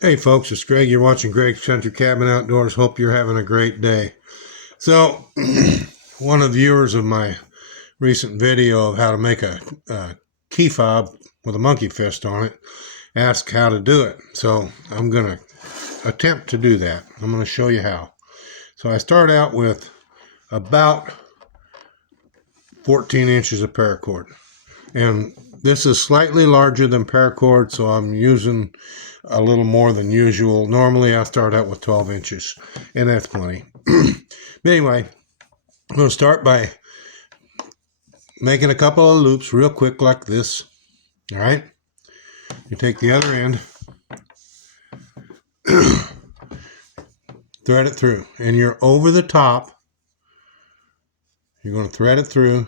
Hey folks, it's Greg. You're watching Greg's Country Cabin Outdoors. Hope you're having a great day. So, one of the viewers of my recent video of how to make a key fob with a monkey fist on it asked how to do it. So, I'm going to attempt to do that. I'm going to show you how. So, I start out with about 14 inches of paracord. And this is slightly larger than paracord, so I'm using a little more than usual. Normally I start out with 12 inches, and that's plenty. But anyway, I'm going to start by making a couple of loops real quick like this. All right? You take the other end, thread it through, and you're over the top. You're going to thread it through,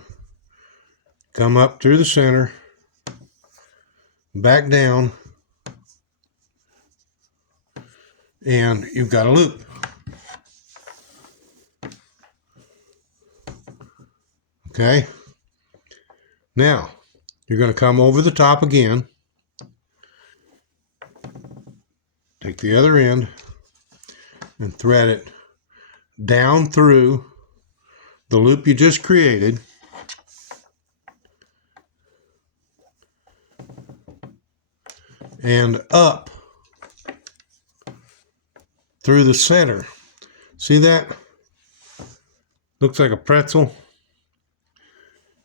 come up through the center, back down, and you've got a loop. Okay? Now, you're going to come over the top again, take the other end, and thread it down through the loop you just created, and up through the center. See that? Looks like a pretzel.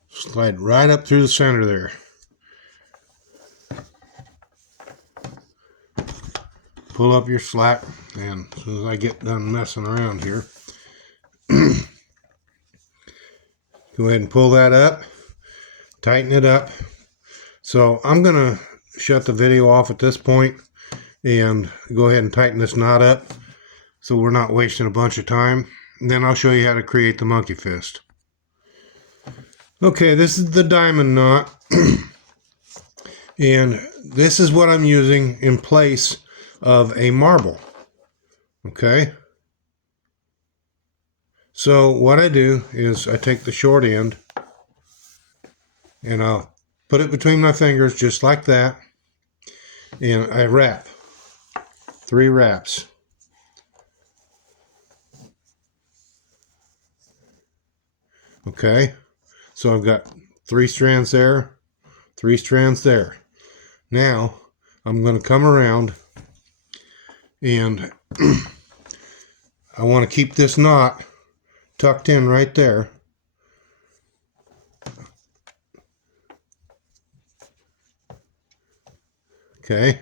Slide right up through the center there. Pull up your slack, and as soon as I get done messing around here, go ahead and pull that up, tighten it up. So I'm going to shut the video off at this point and go ahead and tighten this knot up so we're not wasting a bunch of time. And then I'll show you how to create the monkey fist. Okay, this is the diamond knot, and this is what I'm using in place of a marble. Okay, so what I do is I take the short end and I'll put it between my fingers just like that, and I wrap 3 wraps. Okay, so I've got 3 strands there, 3 strands there. Now I'm going to come around, and I want to keep this knot tucked in right there. Okay,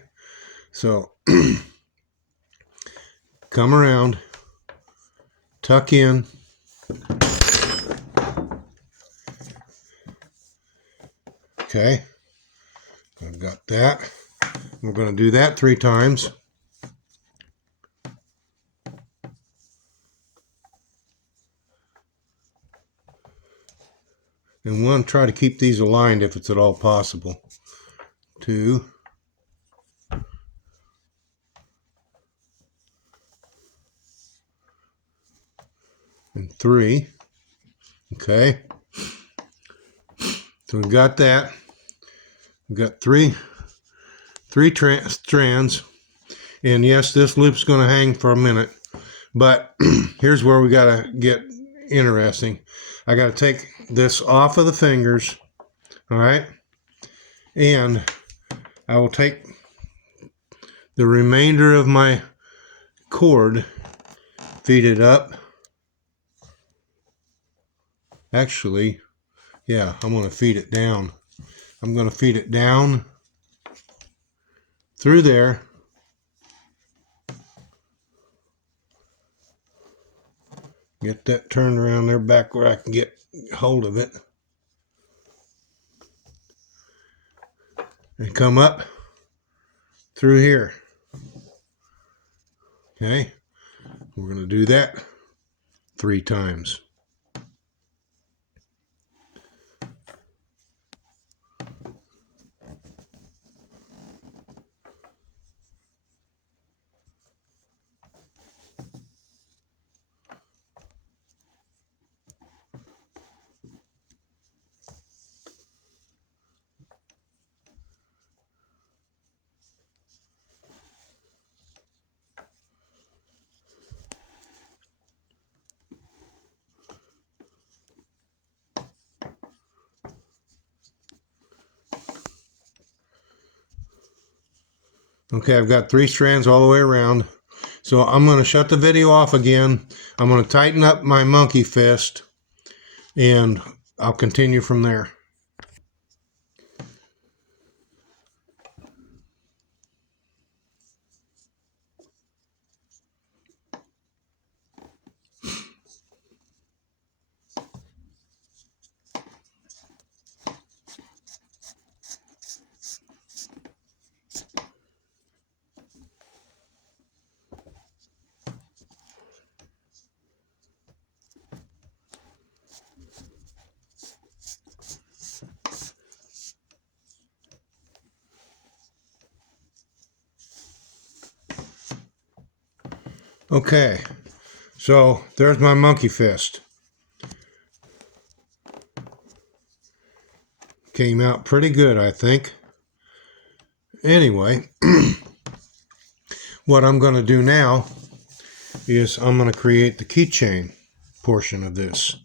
so come around, tuck in, okay, I've got that. We're going to do that 3 times. And we want to try to keep these aligned if it's at all possible. 2. And 3. Okay. So we've got that. We've got three strands. And yes, this loop's going to hang for a minute. But here's where we got to get interesting. I got to take this off of the fingers. All right. And I will take the remainder of my cord, feed it up. Actually, yeah, I'm going to feed it down. I'm going to feed it down through there. Get that turned around there back where I can get hold of it. And come up through here. Okay, we're going to do that 3 times. Okay, I've got 3 strands all the way around. So I'm going to shut the video off again. I'm going to tighten up my monkey fist, and I'll continue from there. Okay, so there's my monkey fist. Came out pretty good, I think. Anyway, what I'm going to do now is I'm going to create the keychain portion of this.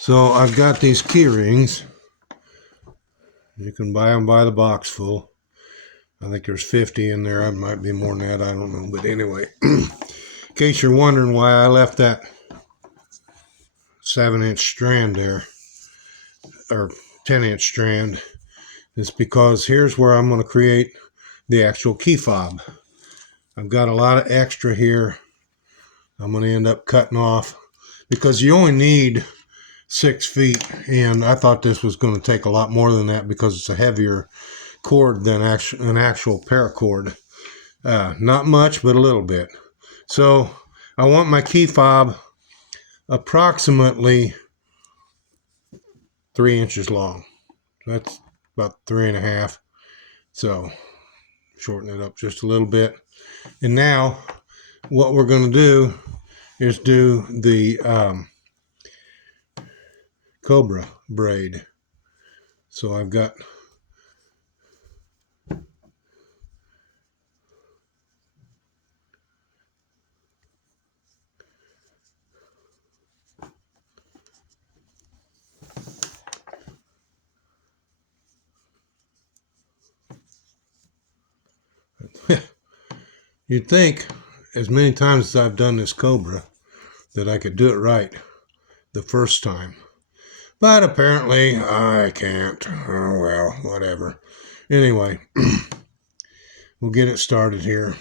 So I've got these key rings. You can buy them by the box full. I think there's 50 in there. It might be more than that. I don't know. But anyway, in case you're wondering why I left that 7-inch strand there, or 10-inch strand, it's because here's where I'm going to create the actual key fob. I've got a lot of extra here. I'm going to end up cutting off because you only need 6 feet, and I thought this was going to take a lot more than that because it's a heavier cord than an actual paracord. Not much, but a little bit. So I want my key fob approximately 3 inches long. That's about 3.5. So shorten it up just a little bit. And now what we're going to do is do the cobra braid. So I've got you'd think as many times as I've done this cobra that I could do it right the first time. But apparently I can't. Oh well, whatever. Anyway, we'll get it started here.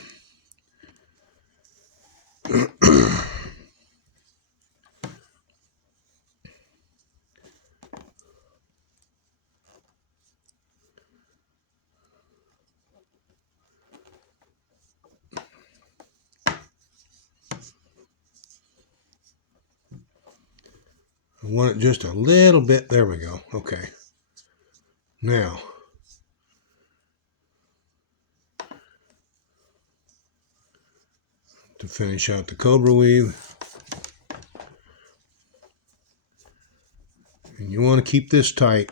I want it just a little bit. There we go. Okay. Now, to finish out the cobra weave, and you want to keep this tight.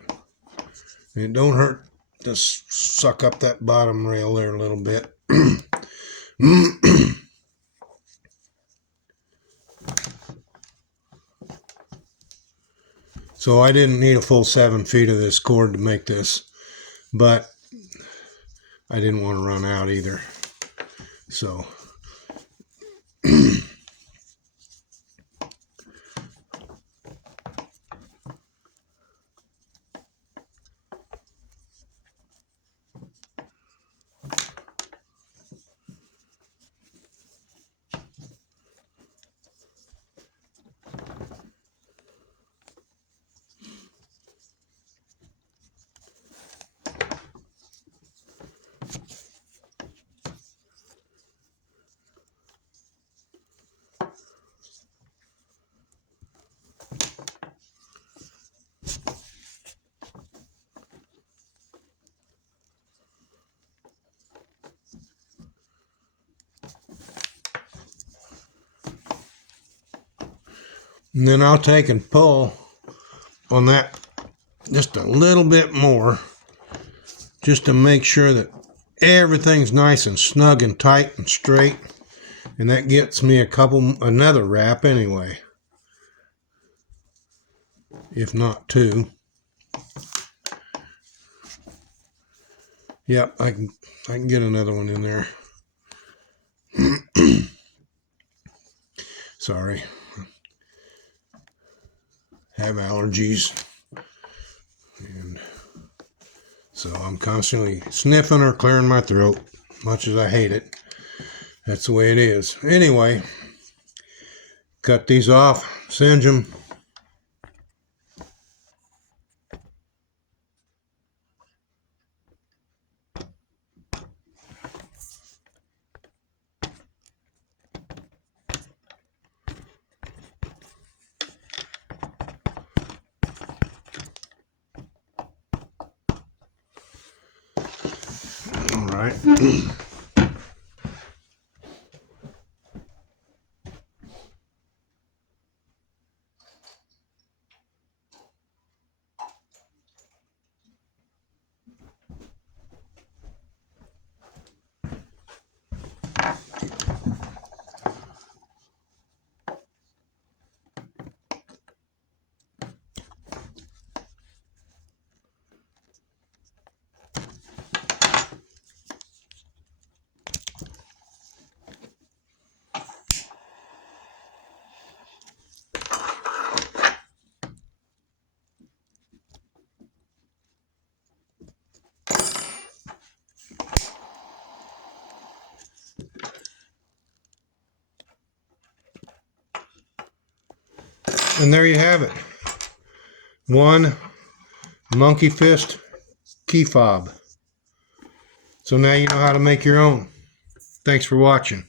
And it don't hurt to suck up that bottom rail there a little bit. So I didn't need a full 7 feet of this cord to make this, but I didn't want to run out either. So and then I'll take and pull on that just a little bit more, just to make sure that everything's nice and snug and tight and straight. And that gets me another wrap anyway, if not 2. Yep, I can get another one in there. Sorry. Have allergies. And so I'm constantly sniffing or clearing my throat, much as I hate it. That's the way it is. Anyway, cut these off, singe them. All right. And there you have it. One monkey fist key fob. So now you know how to make your own. Thanks for watching.